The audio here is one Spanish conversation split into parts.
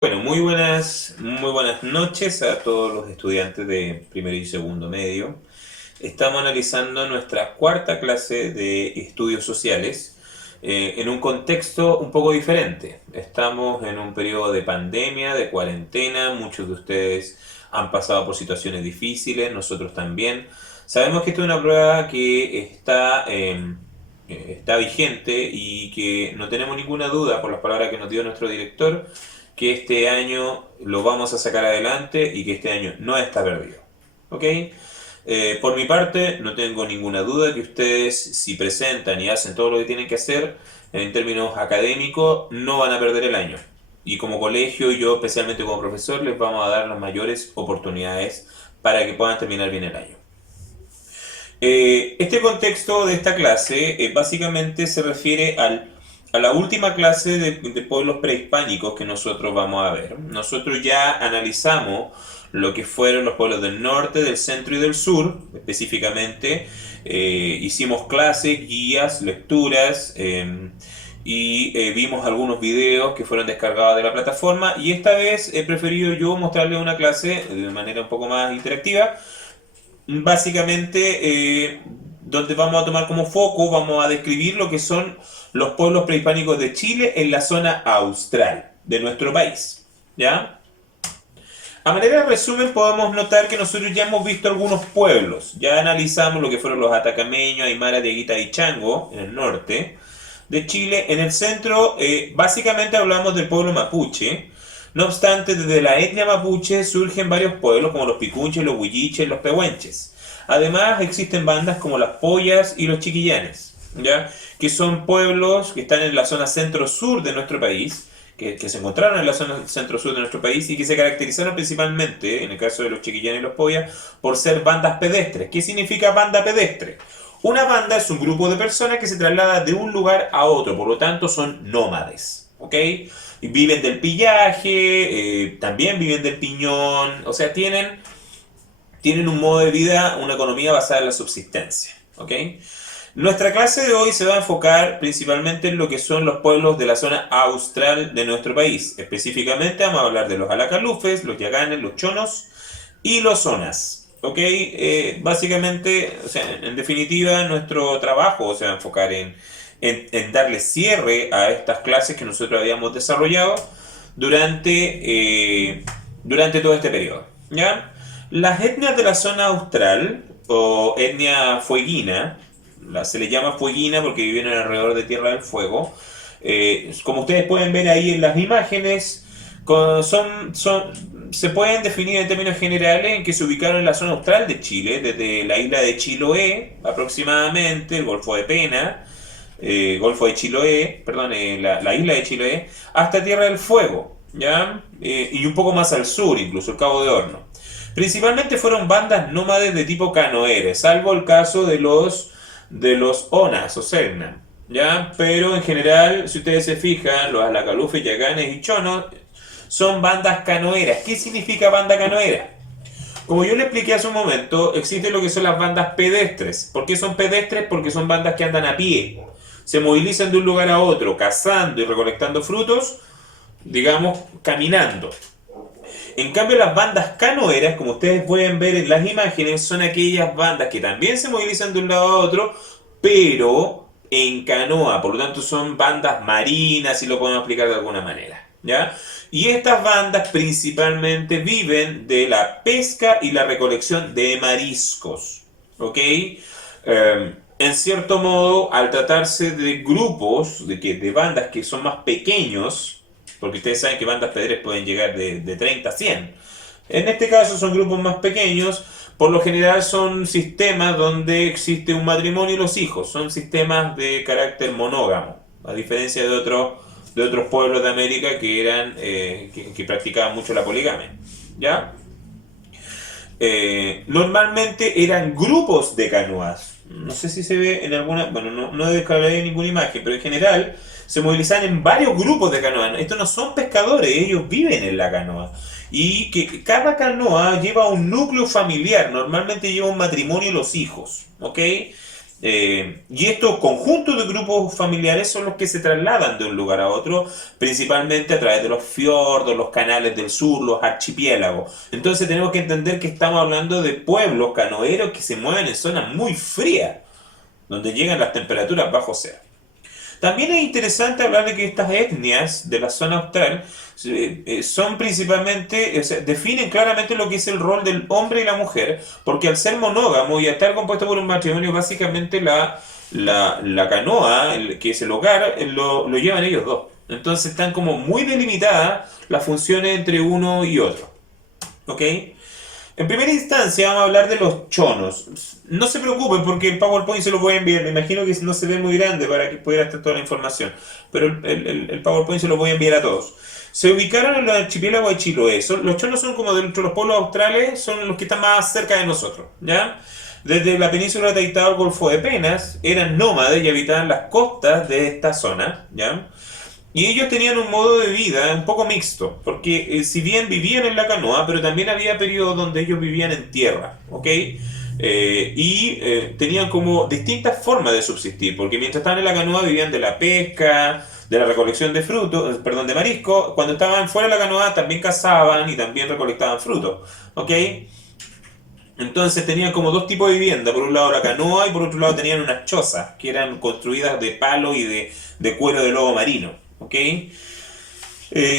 Bueno, muy buenas noches a todos los estudiantes de primero y segundo medio. Estamos analizando nuestra cuarta clase de estudios sociales en un contexto un poco diferente. Estamos en un periodo de pandemia, de cuarentena, muchos de ustedes han pasado por situaciones difíciles, nosotros también. Sabemos que esta es una prueba que está vigente y que no tenemos ninguna duda, por las palabras que nos dio nuestro director, que este año lo vamos a sacar adelante y que este año no está perdido. ¿Ok? Por mi parte, no tengo ninguna duda que ustedes, si presentan y hacen todo lo que tienen que hacer en términos académicos, no van a perder el año. Y como colegio, y yo especialmente como profesor, les vamos a dar las mayores oportunidades para que puedan terminar bien el año. Este contexto de esta clase básicamente se refiere a la última clase de pueblos prehispánicos que nosotros vamos a ver. Nosotros ya analizamos lo que fueron los pueblos del norte, del centro y del sur. Específicamente hicimos clases, guías, lecturas y vimos algunos videos que fueron descargados de la plataforma. Y esta vez he preferido yo mostrarles una clase de manera un poco más interactiva. Básicamente, donde vamos a tomar como foco, vamos a describir lo que son los pueblos prehispánicos de Chile en la zona austral de nuestro país. ¿Ya? A manera de resumen, podemos notar que nosotros ya hemos visto algunos pueblos. Ya analizamos lo que fueron los atacameños, aymara, dieguita y chango en el norte de Chile. En el centro, básicamente hablamos del pueblo mapuche. No obstante, desde la etnia mapuche surgen varios pueblos como los picunches, los huilliches, los pehuenches. Además, existen bandas como las pollas y los chiquillanes, ¿ya? Que son pueblos que están en la zona centro-sur de nuestro país, que se encontraron en la zona centro-sur de nuestro país y que se caracterizaron principalmente, en el caso de los chiquillanes y los pollas, por ser bandas pedestres. ¿Qué significa banda pedestre? Una banda es un grupo de personas que se traslada de un lugar a otro, por lo tanto son nómades, ¿ok? Y viven del pillaje, también viven del piñón, o sea, tienen un modo de vida, una economía basada en la subsistencia, ¿ok? Nuestra clase de hoy se va a enfocar principalmente en lo que son los pueblos de la zona austral de nuestro país. Específicamente vamos a hablar de los alacalufes, los yaganes, los chonos y los zonas, ¿ok? Básicamente, o sea, en definitiva, nuestro trabajo se va a enfocar en darle cierre a estas clases que nosotros habíamos desarrollado durante todo este periodo, ¿ya? Las etnias de la zona austral, o etnia fueguina, se les llama fueguina porque viven alrededor de Tierra del Fuego, como ustedes pueden ver ahí en las imágenes, se pueden definir en términos generales en que se ubicaron en la zona austral de Chile, desde la isla de Chiloé aproximadamente, el Golfo de Pena, Golfo de Chiloé, perdón, la isla de Chiloé, hasta Tierra del Fuego, ¿ya? Y un poco más al sur, incluso el Cabo de Horno. Principalmente fueron bandas nómades de tipo canoeres, salvo el caso de los Onas o Selknam, ¿ya? Pero en general, si ustedes se fijan, los alacalufes, yaganes y chonos son bandas canoeras. ¿Qué significa banda canoera? Como yo le expliqué hace un momento, existe lo que son las bandas pedestres. ¿Por qué son pedestres? Porque son bandas que andan a pie. Se movilizan de un lugar a otro, cazando y recolectando frutos, digamos, caminando. En cambio, las bandas canoeras, como ustedes pueden ver en las imágenes, son aquellas bandas que también se movilizan de un lado a otro, pero en canoa. Por lo tanto, son bandas marinas, si lo podemos explicar de alguna manera, ¿ya? Y estas bandas principalmente viven de la pesca y la recolección de mariscos, ¿ok? En cierto modo, al tratarse de grupos, de bandas que son más pequeños, porque ustedes saben que bandas pedestres pueden llegar de 30 a 100. En este caso son grupos más pequeños, por lo general son sistemas donde existe un matrimonio y los hijos, son sistemas de carácter monógamo, a diferencia de otros pueblos de América que eran que practicaban mucho la poligamia, ¿ya? Normalmente eran grupos de canoas. No sé si se ve en alguna, bueno, no descargaré ninguna imagen, pero en general se movilizaban en varios grupos de canoas. Estos no son pescadores, ellos viven en la canoa. y que cada canoa lleva un núcleo familiar, normalmente lleva un matrimonio y los hijos, ¿ok? Y estos conjuntos de grupos familiares son los que se trasladan de un lugar a otro, principalmente a través de los fiordos, los canales del sur, los archipiélagos. Entonces tenemos que entender que estamos hablando de pueblos canoeros que se mueven en zonas muy frías, donde llegan las temperaturas bajo cero. También es interesante hablar de que estas etnias de la zona austral son principalmente, o sea, definen claramente lo que es el rol del hombre y la mujer, porque al ser monógamo y estar compuesto por un matrimonio, básicamente la canoa, que es el hogar, lo llevan ellos dos. Entonces están como muy delimitadas las funciones entre uno y otro. ¿Ok? En primera instancia vamos a hablar de los chonos. No se preocupen porque el PowerPoint se lo voy a enviar. Me imagino que no se ve muy grande para que pudiera estar toda la información. Pero el PowerPoint se lo voy a enviar a todos. Se ubicaron en los archipiélagos de Chiloé. Los chonos son como dentro de los pueblos australes, son los que están más cerca de nosotros. ¿Ya? Desde la península de Taitao al Golfo de Penas, eran nómades y habitaban las costas de esta zona. ¿Ya? Y ellos tenían un modo de vida un poco mixto, porque si bien vivían en la canoa, pero también había periodos donde ellos vivían en tierra, ¿ok? Tenían como distintas formas de subsistir, porque mientras estaban en la canoa vivían de la pesca, de la recolección de frutos, perdón, de marisco. Cuando estaban fuera de la canoa también cazaban y también recolectaban frutos, ¿ok? Entonces tenían como dos tipos de vivienda, por un lado la canoa y por otro lado tenían unas chozas, que eran construidas de palo y de cuero de lobo marino. ¿Ok?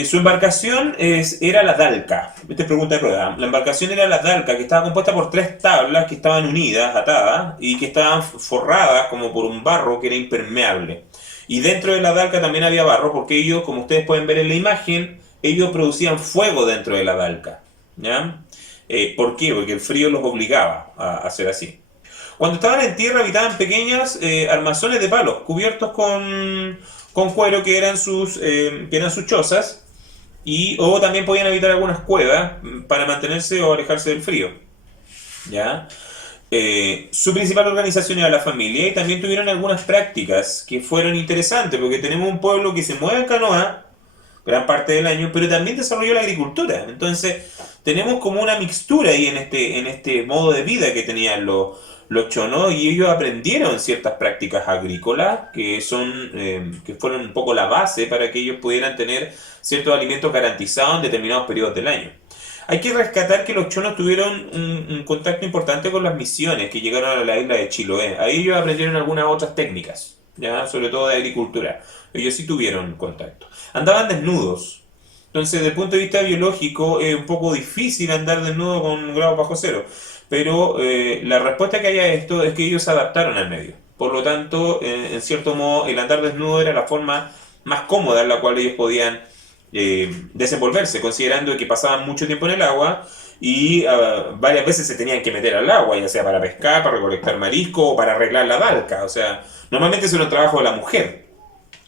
Su embarcación era la Dalca. Esta es pregunta de prueba. La embarcación era la Dalca, que estaba compuesta por tres tablas que estaban unidas, atadas, y que estaban forradas como por un barro que era impermeable. Y dentro de la Dalca también había barro, porque ellos, como ustedes pueden ver en la imagen, ellos producían fuego dentro de la Dalca. ¿Ya? ¿Por qué? Porque el frío los obligaba a hacer así. Cuando estaban en tierra habitaban pequeños armazones de palos cubiertos con cuero que eran sus chozas o también podían habitar algunas cuevas para mantenerse o alejarse del frío. ¿Ya? Su principal organización era la familia y también tuvieron algunas prácticas que fueron interesantes porque tenemos un pueblo que se mueve en canoa gran parte del año, pero también desarrolló la agricultura. Entonces tenemos como una mixtura ahí en este modo de vida que tenían los chonos y ellos aprendieron ciertas prácticas agrícolas que fueron un poco la base para que ellos pudieran tener ciertos alimentos garantizados en determinados periodos del año. Hay que rescatar que los chonos tuvieron un contacto importante con las misiones que llegaron a la isla de Chiloé. Ahí ellos aprendieron algunas otras técnicas, ¿ya? Sobre todo de agricultura. Ellos sí tuvieron contacto. Andaban desnudos. Entonces, desde el punto de vista biológico, es un poco difícil andar desnudo con un grado bajo cero. Pero la respuesta que hay a esto es que ellos se adaptaron al medio. Por lo tanto, en cierto modo, el andar desnudo era la forma más cómoda en la cual ellos podían desenvolverse, considerando que pasaban mucho tiempo en el agua y varias veces se tenían que meter al agua, ya sea para pescar, para recolectar marisco o para arreglar la barca. O sea, normalmente eso era un trabajo de la mujer.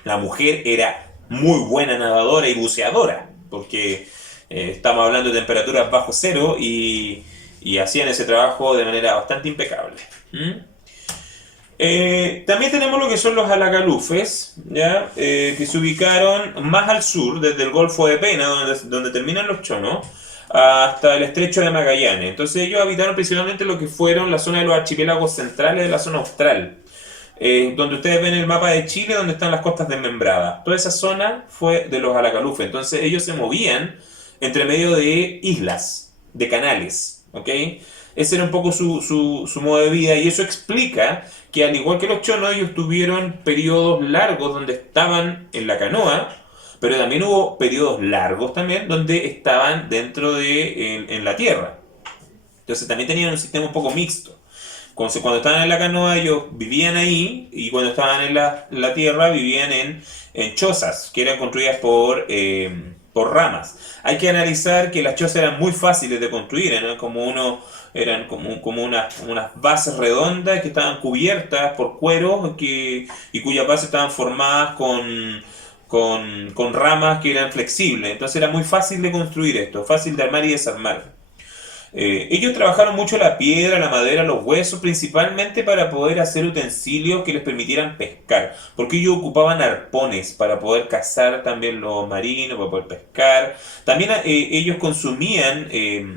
La mujer era muy buena nadadora y buceadora, porque estamos hablando de temperaturas bajo cero y hacían ese trabajo de manera bastante impecable. También tenemos lo que son los alacalufes, ¿ya? Que se ubicaron más al sur, desde el Golfo de Pena, donde terminan los chonos, hasta el estrecho de Magallanes. Entonces ellos habitaron principalmente lo que fueron la zona de los archipiélagos centrales de la zona austral. Donde ustedes ven el mapa de Chile, donde están las costas desmembradas. Toda esa zona fue de los alacalufes. Entonces ellos se movían entre medio de islas, de canales, ¿ok? Ese era un poco su modo de vida y eso explica que al igual que los chonos, ellos tuvieron periodos largos donde estaban en la canoa, pero también hubo periodos largos también donde estaban en la tierra. Entonces también tenían un sistema un poco mixto. Cuando estaban en la canoa ellos vivían ahí y cuando estaban en la tierra vivían en chozas que eran construidas por ramas. Hay que analizar que las chozas eran muy fáciles de construir, eran como unas bases redondas que estaban cubiertas por cuero y cuyas bases estaban formadas con ramas que eran flexibles. Entonces era muy fácil de construir esto, fácil de armar y desarmar. Ellos trabajaron mucho la piedra, la madera, los huesos, principalmente para poder hacer utensilios que les permitieran pescar, porque ellos ocupaban arpones para poder cazar también los marinos, para poder pescar. También ellos consumían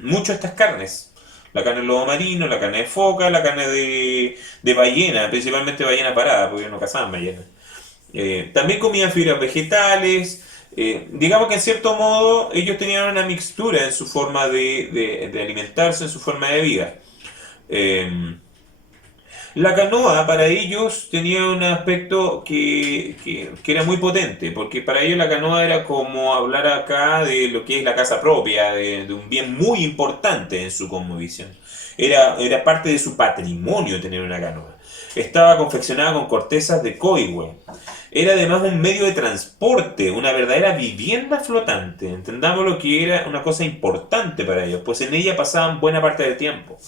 mucho estas carnes. La carne de lobo marino, la carne de foca, la carne de ballena, principalmente ballena parada, porque ellos no cazaban ballenas. También comían fibras vegetales. Digamos que en cierto modo ellos tenían una mixtura en su forma de alimentarse, en su forma de vida. Eh, la canoa para ellos tenía un aspecto que era muy potente, porque para ellos la canoa era como hablar acá de lo que es la casa propia, de un bien muy importante en su cosmovisión. Era parte de su patrimonio tener una canoa. Estaba confeccionada con cortezas de coigüe. Era además un medio de transporte, una verdadera vivienda flotante. Entendamos lo que era una cosa importante para ellos, pues en ella pasaban buena parte del tiempo.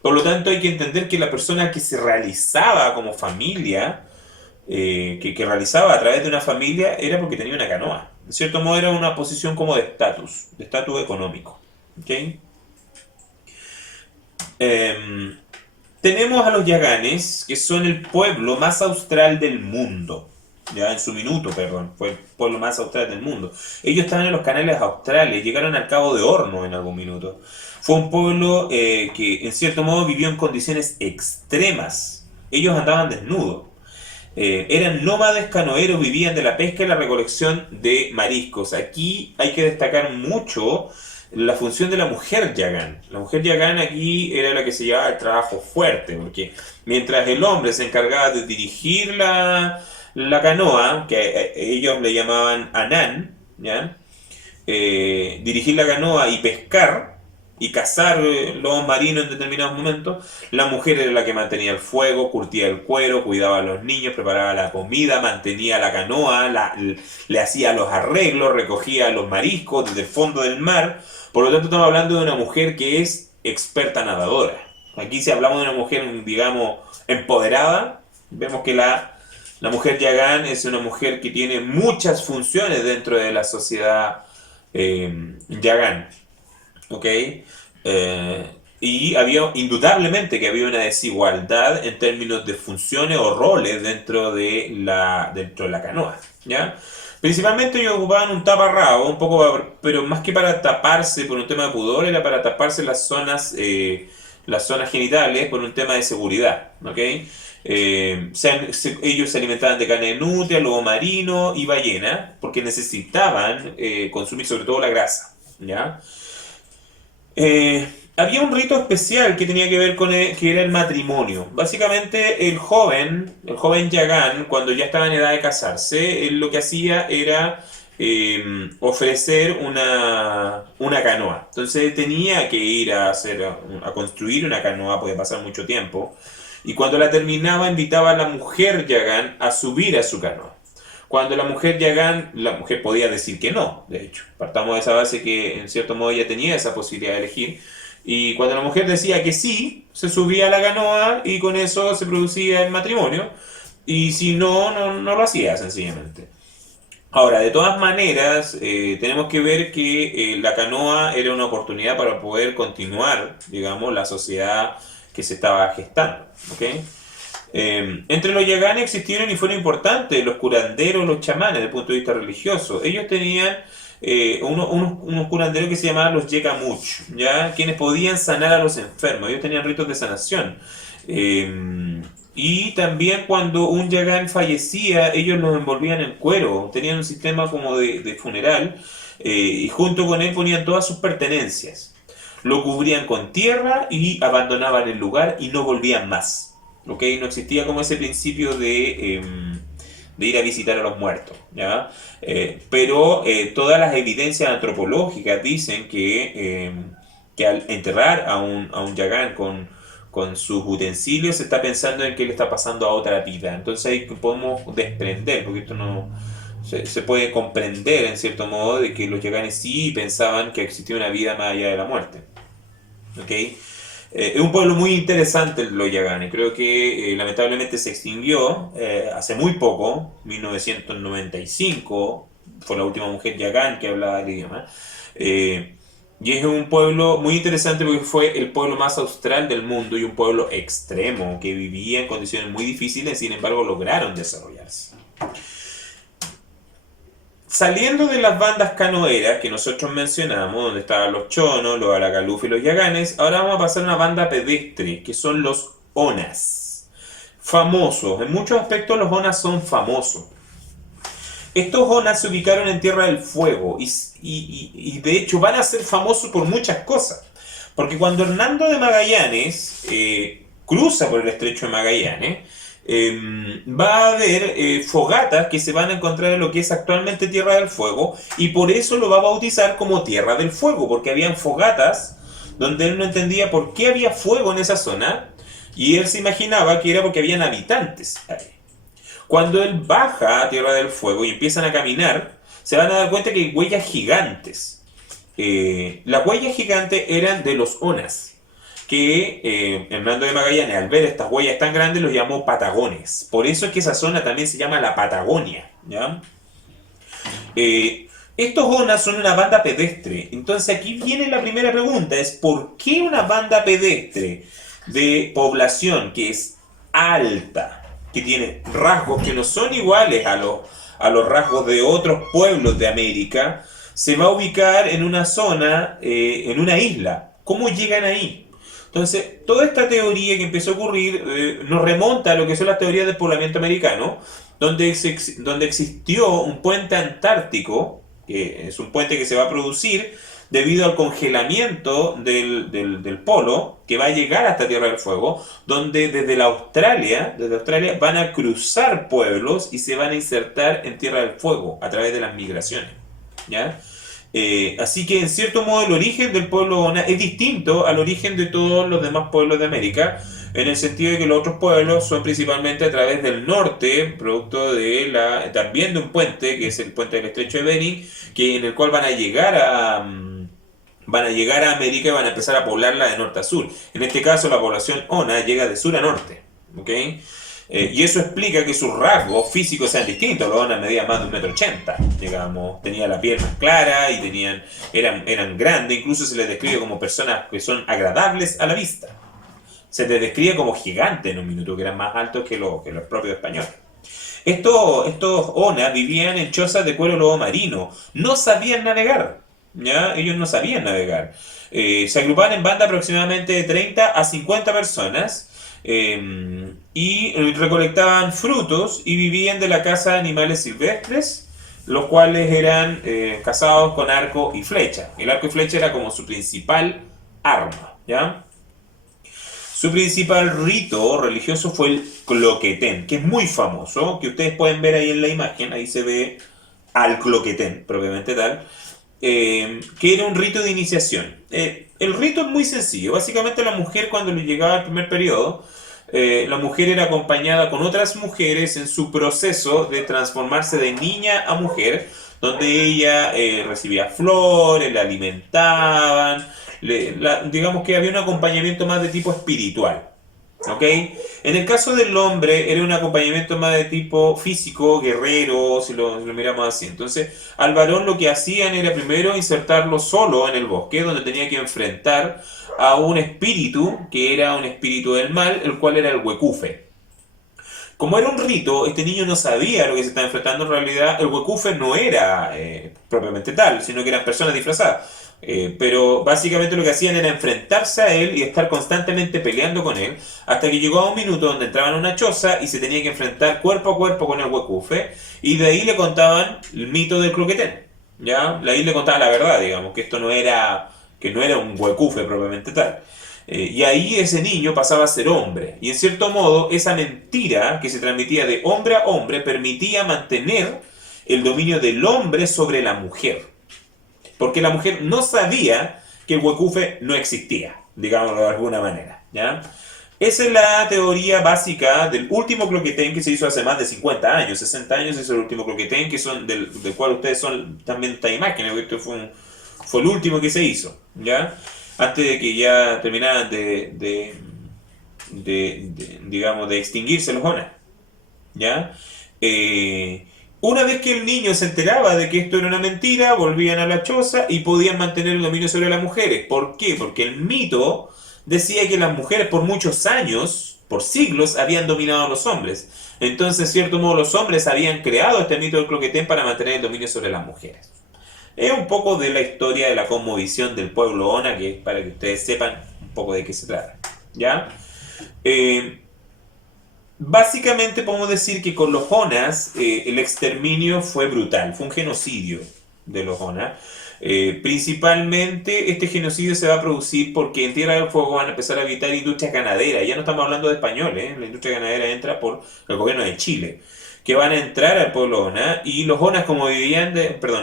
Por lo tanto, hay que entender que la persona que se realizaba como familia, que realizaba a través de una familia, era porque tenía una canoa. De cierto modo, era una posición como de estatus económico. ¿Ok? Em, Tenemos a los Yaganes, que son el pueblo más austral del mundo. Ya en su minuto, perdón, fue el pueblo más austral del mundo. Ellos estaban en los canales australes, llegaron al Cabo de Horno en algún minuto. Fue un pueblo que en cierto modo vivió en condiciones extremas. Ellos andaban desnudos. Eran nómades canoeros, vivían de la pesca y la recolección de mariscos. Aquí hay que destacar mucho la función de la mujer yagán. La mujer yagán aquí era la que se llevaba el trabajo fuerte, porque mientras el hombre se encargaba de dirigir la canoa, que ellos le llamaban anán, ¿ya? Dirigir la canoa y pescar y cazar lobos marinos en determinados momentos, la mujer era la que mantenía el fuego, curtía el cuero, cuidaba a los niños, preparaba la comida, mantenía la canoa, le hacía los arreglos, recogía los mariscos desde el fondo del mar. Por lo tanto, estamos hablando de una mujer que es experta nadadora. Aquí si hablamos de una mujer, digamos, empoderada, vemos que la mujer yagán es una mujer que tiene muchas funciones dentro de la sociedad yagán. ¿Ok? Y había, indudablemente que había una desigualdad en términos de funciones o roles dentro de la canoa, ¿ya? Principalmente ellos ocupaban un taparrabo, un poco, pero más que para taparse por un tema de pudor, era para taparse las zonas genitales por un tema de seguridad, ¿ok? Ellos se alimentaban de carne de nutria, lobo marino y ballena, porque necesitaban consumir sobre todo la grasa, ¿ya? Había un rito especial que tenía que ver que era el matrimonio. Básicamente el joven Yagán, cuando ya estaba en edad de casarse, él lo que hacía era ofrecer una canoa. Entonces tenía que ir a construir una canoa, podía pasar mucho tiempo. Y cuando la terminaba, invitaba a la mujer Yagán a subir a su canoa. Cuando la mujer Yagán, la mujer podía decir que no, de hecho. Partamos de esa base que en cierto modo ella tenía esa posibilidad de elegir. Y cuando la mujer decía que sí, se subía a la canoa y con eso se producía el matrimonio. Y si no, no lo hacía sencillamente. Ahora, de todas maneras, tenemos que ver que la canoa era una oportunidad para poder continuar, digamos, la sociedad que se estaba gestando. ¿Ok? Entre los yaganes existieron y fueron importantes los curanderos, los chamanes desde el punto de vista religioso. Ellos tenían unos curanderos que se llamaban los Yekamuch, ¿ya? Quienes podían sanar a los enfermos. Ellos tenían ritos de sanación. Y también cuando un yagán fallecía, ellos los envolvían en cuero. Tenían un sistema como de funeral y junto con él ponían todas sus pertenencias. Lo cubrían con tierra y abandonaban el lugar y no volvían más. ¿Ok? No existía como ese principio de ir a visitar a los muertos, ¿ya? Pero todas las evidencias antropológicas dicen que al enterrar a un yagán con sus utensilios se está pensando en que le está pasando a otra vida. Entonces ahí podemos desprender, porque esto no se puede comprender en cierto modo de que los yaganes sí pensaban que existía una vida más allá de la muerte. ¿Ok? Es un pueblo muy interesante los yaganes. Creo que lamentablemente se extinguió hace muy poco, 1995, fue la última mujer yagán que hablaba el idioma. Y es un pueblo muy interesante porque fue el pueblo más austral del mundo y un pueblo extremo que vivía en condiciones muy difíciles, sin embargo lograron desarrollarse. Saliendo de las bandas canoeras que nosotros mencionamos, donde estaban los chonos, los aracaluf y los yaganes, ahora vamos a pasar a una banda pedestre, que son los onas. Famosos, en muchos aspectos los onas son famosos. Estos onas se ubicaron en Tierra del Fuego y de hecho van a ser famosos por muchas cosas. Porque cuando Hernando de Magallanes cruza por el estrecho de Magallanes, va a haber fogatas que se van a encontrar en lo que es actualmente Tierra del Fuego y por eso lo va a bautizar como Tierra del Fuego, porque habían fogatas donde él no entendía por qué había fuego en esa zona y él se imaginaba que era porque habían habitantes ahí. Cuando él baja a Tierra del Fuego y empiezan a caminar, se van a dar cuenta que hay huellas gigantes. Las huellas gigantes eran de los onas, que Hernando de Magallanes, al ver estas huellas tan grandes, los llamó patagones. Por eso es que esa zona también se llama la Patagonia, ¿ya? Estos onas son una banda pedestre. Entonces aquí viene la primera pregunta, es ¿por qué una banda pedestre de población que es alta, que tiene rasgos que no son iguales a los rasgos de otros pueblos de América, se va a ubicar en una zona, en una isla? ¿Cómo llegan ahí? Entonces, toda esta teoría que empezó a ocurrir nos remonta a lo que son las teorías del poblamiento americano, donde existió un puente antártico, que es un puente que se va a producir debido al congelamiento del polo, que va a llegar hasta Tierra del Fuego, donde desde Australia van a cruzar pueblos y se van a insertar en Tierra del Fuego a través de las migraciones, ¿ya? Así que en cierto modo el origen del pueblo Ona es distinto al origen de todos los demás pueblos de América, en el sentido de que los otros pueblos son principalmente a través del norte, producto de también de un puente, que es el puente del Estrecho de Bering, en el cual van a llegar a América y van a empezar a poblarla de norte a sur. En este caso la población Ona llega de sur a norte, ¿ok? Y eso explica que sus rasgos físicos sean distintos. Los Onas medían más de 1,80 m, digamos. Tenía la piel más clara y eran grandes. Incluso se les describe como personas que son agradables a la vista. Se les describe como gigantes en un minuto, que eran más altos que los propios españoles. Estos Onas vivían en chozas de cuero lobo marino. No sabían navegar, ¿ya? Ellos no sabían navegar. Se agrupaban en banda aproximadamente de 30 a 50 personas. Y recolectaban frutos y vivían de la caza de animales silvestres, los cuales eran cazados con arco y flecha. El arco y flecha era como su principal arma, ¿ya? Su principal rito religioso fue el cloquetén, que es muy famoso, que ustedes pueden ver ahí en la imagen. Ahí se ve al cloquetén, propiamente tal, que era un rito de iniciación. El rito es muy sencillo. Básicamente la mujer, cuando le llegaba el primer periodo, la mujer era acompañada con otras mujeres en su proceso de transformarse de niña a mujer, donde ella recibía flores, la alimentaban, digamos que había un acompañamiento más de tipo espiritual. ¿Ok? En el caso del hombre era un acompañamiento más de tipo físico, guerrero, si lo miramos así. Entonces, al varón lo que hacían era primero insertarlo solo en el bosque, donde tenía que enfrentar a un espíritu, que era un espíritu del mal, el cual era el huecufe. Como era un rito, este niño no sabía a lo que se estaba enfrentando. En realidad, el huecufe no era propiamente tal, sino que eran personas disfrazadas. Pero básicamente lo que hacían era enfrentarse a él y estar constantemente peleando con él, hasta que llegó a un minuto donde entraban a una choza y se tenía que enfrentar cuerpo a cuerpo con el huecufe, y de ahí le contaban el mito del croquetén, ¿ya? Ahí le contaban la verdad, digamos, que no era un huecufe propiamente tal. Y ahí ese niño pasaba a ser hombre. Y en cierto modo, esa mentira que se transmitía de hombre a hombre permitía mantener el dominio del hombre sobre la mujer. Porque la mujer no sabía que el huecufe no existía, digámoslo de alguna manera, ¿ya? Esa es la teoría básica del último cloquetén que se hizo hace más de 50 años, 60 años es el último cloquetén, que son del cual ustedes son también esta imagen, que fue el último que se hizo, ¿ya? Antes de que ya terminaran digamos, de extinguirse los Onas, ¿ya? Una vez que el niño se enteraba de que esto era una mentira, volvían a la choza y podían mantener el dominio sobre las mujeres. ¿Por qué? Porque el mito decía que las mujeres por muchos años, por siglos, habían dominado a los hombres. Entonces, en cierto modo, los hombres habían creado este mito del croquetén para mantener el dominio sobre las mujeres. Es un poco de la historia de la cosmovisión del pueblo Ona, que es para que ustedes sepan un poco de qué se trata. ¿Ya? Básicamente podemos decir que con los Onas el exterminio fue brutal, fue un genocidio de los Onas. Principalmente este genocidio se va a producir porque en Tierra del Fuego van a empezar a habitar industrias ganaderas. Ya no estamos hablando de españoles, la industria ganadera entra por el gobierno de Chile, que van a entrar al pueblo Ona, y los Onas como vivían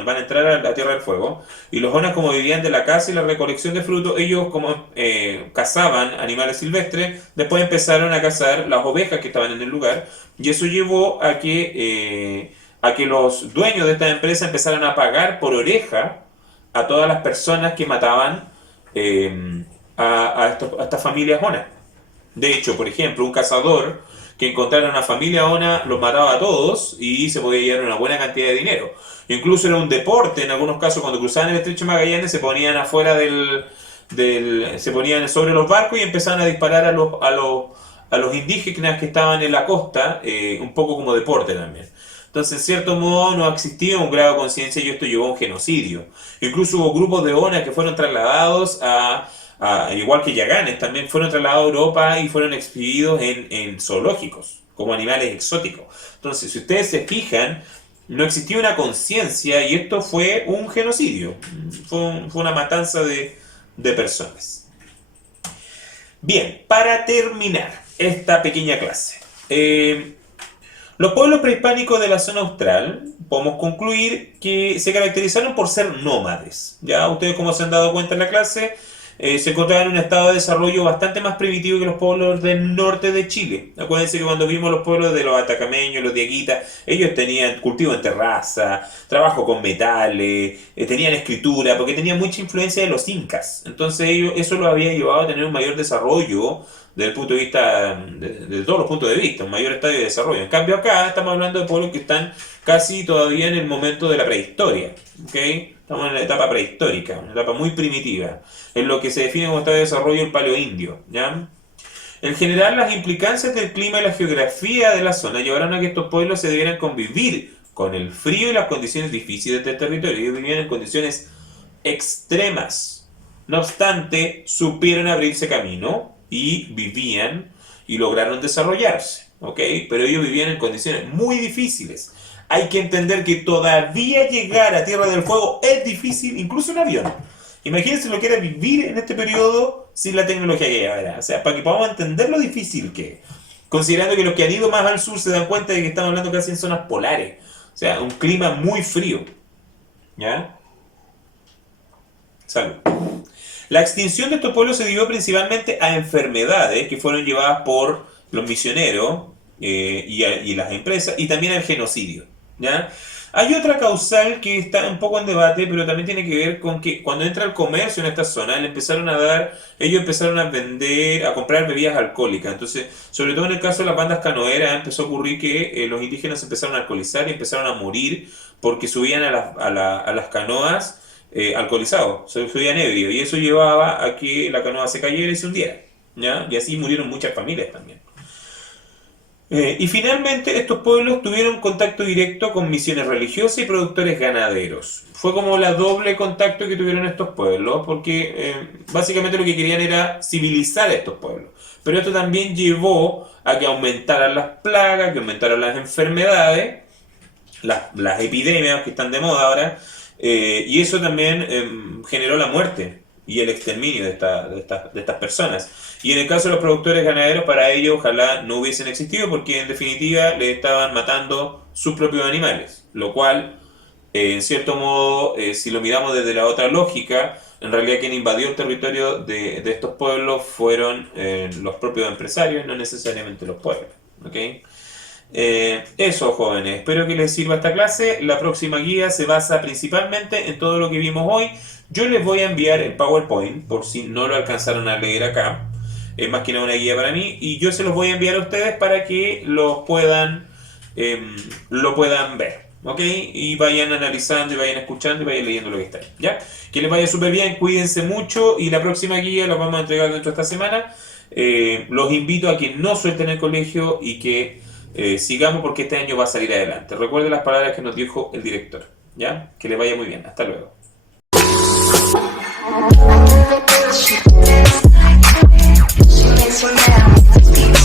van a entrar a la Tierra del Fuego, y los Onas como vivían de la caza y la recolección de frutos, ellos como cazaban animales silvestres, después empezaron a cazar las ovejas que estaban en el lugar, y eso llevó a que los dueños de esta empresa empezaran a pagar por oreja a todas las personas que mataban a estas familias Onas. De hecho, por ejemplo, un cazador que encontrara una familia Ona los mataba a todos y se podía llevar una buena cantidad de dinero. Incluso era un deporte, en algunos casos, cuando cruzaban el estrecho de Magallanes, se ponían afuera se ponían sobre los barcos y empezaban a disparar a los indígenas que estaban en la costa, un poco como deporte también. Entonces, en cierto modo, no existía un grado de conciencia y esto llevó a un genocidio. Incluso hubo grupos de Ona que fueron trasladados igual que Yaganes, también fueron trasladados a Europa y fueron exhibidos en zoológicos, como animales exóticos. Entonces, si ustedes se fijan, no existía una conciencia y esto fue un genocidio, fue una matanza de personas. Bien, para terminar esta pequeña clase, los pueblos prehispánicos de la zona austral, podemos concluir que se caracterizaron por ser nómades. Ya ustedes, como se han dado cuenta en la clase, se encontraban en un estado de desarrollo bastante más primitivo que los pueblos del norte de Chile. Acuérdense que cuando vimos los pueblos de los atacameños, los diaguitas, ellos tenían cultivo en terraza, trabajo con metales, tenían escritura, porque tenían mucha influencia de los incas. Entonces eso los había llevado a tener un mayor desarrollo desde el punto de vista, de todos los puntos de vista, un mayor estadio de desarrollo. En cambio acá estamos hablando de pueblos que están casi todavía en el momento de la prehistoria, ¿ok? Estamos en la etapa prehistórica, una etapa muy primitiva, en lo que se define como estado de desarrollo el paleoindio, ¿ya? En general, las implicancias del clima y la geografía de la zona llevaron a que estos pueblos se debieran convivir con el frío y las condiciones difíciles del territorio. Ellos vivían en condiciones extremas. No obstante, supieron abrirse camino y vivían y lograron desarrollarse, ¿ok? Pero ellos vivían en condiciones muy difíciles. Hay que entender que todavía llegar a Tierra del Fuego es difícil, incluso en avión. Imagínense lo que era vivir en este periodo sin la tecnología que hay ahora. O sea, para que podamos entender lo difícil que es. Considerando que los que han ido más al sur se dan cuenta de que estamos hablando casi en zonas polares. O sea, un clima muy frío. ¿Ya? Salud. La extinción de estos pueblos se debió principalmente a enfermedades que fueron llevadas por los misioneros y las empresas, y también al genocidio. ¿Ya? Hay otra causal que está un poco en debate, pero también tiene que ver con que cuando entra el comercio en esta zona, ellos empezaron a vender, a comprar bebidas alcohólicas. Entonces, sobre todo en el caso de las bandas canoeras, empezó a ocurrir que los indígenas empezaron a alcoholizar y empezaron a morir porque subían a las canoas alcoholizados, se subían ebrios, y eso llevaba a que la canoa se cayera y se hundiera, ¿ya? Y así murieron muchas familias también. Y finalmente estos pueblos tuvieron contacto directo con misiones religiosas y productores ganaderos. Fue como la doble contacto que tuvieron estos pueblos, porque básicamente lo que querían era civilizar a estos pueblos. Pero esto también llevó a que aumentaran las plagas, que aumentaran las enfermedades, las epidemias que están de moda ahora, y eso también generó la muerte y el exterminio de estas personas. Y en el caso de los productores ganaderos, para ellos ojalá no hubiesen existido, porque en definitiva le estaban matando sus propios animales, lo cual, en cierto modo, si lo miramos desde la otra lógica, en realidad quien invadió el territorio de estos pueblos fueron los propios empresarios, no necesariamente los pueblos, ¿ok? Eso, jóvenes, espero que les sirva esta clase. La próxima guía se basa principalmente en todo lo que vimos hoy. Yo les voy a enviar el PowerPoint por si no lo alcanzaron a leer acá. Es más que nada una guía para mí, y yo se los voy a enviar a ustedes para que lo puedan ver. ¿ok? Y vayan analizando y vayan escuchando y vayan leyendo lo que está ahí, ¿ya? Que les vaya súper bien, cuídense mucho y la próxima guía la vamos a entregar dentro de esta semana. Los invito a que no suelten el colegio y que sigamos porque este año va a salir adelante. Recuerden las palabras que nos dijo el director, ¿ya? Que les vaya muy bien, hasta luego. She makes me laugh.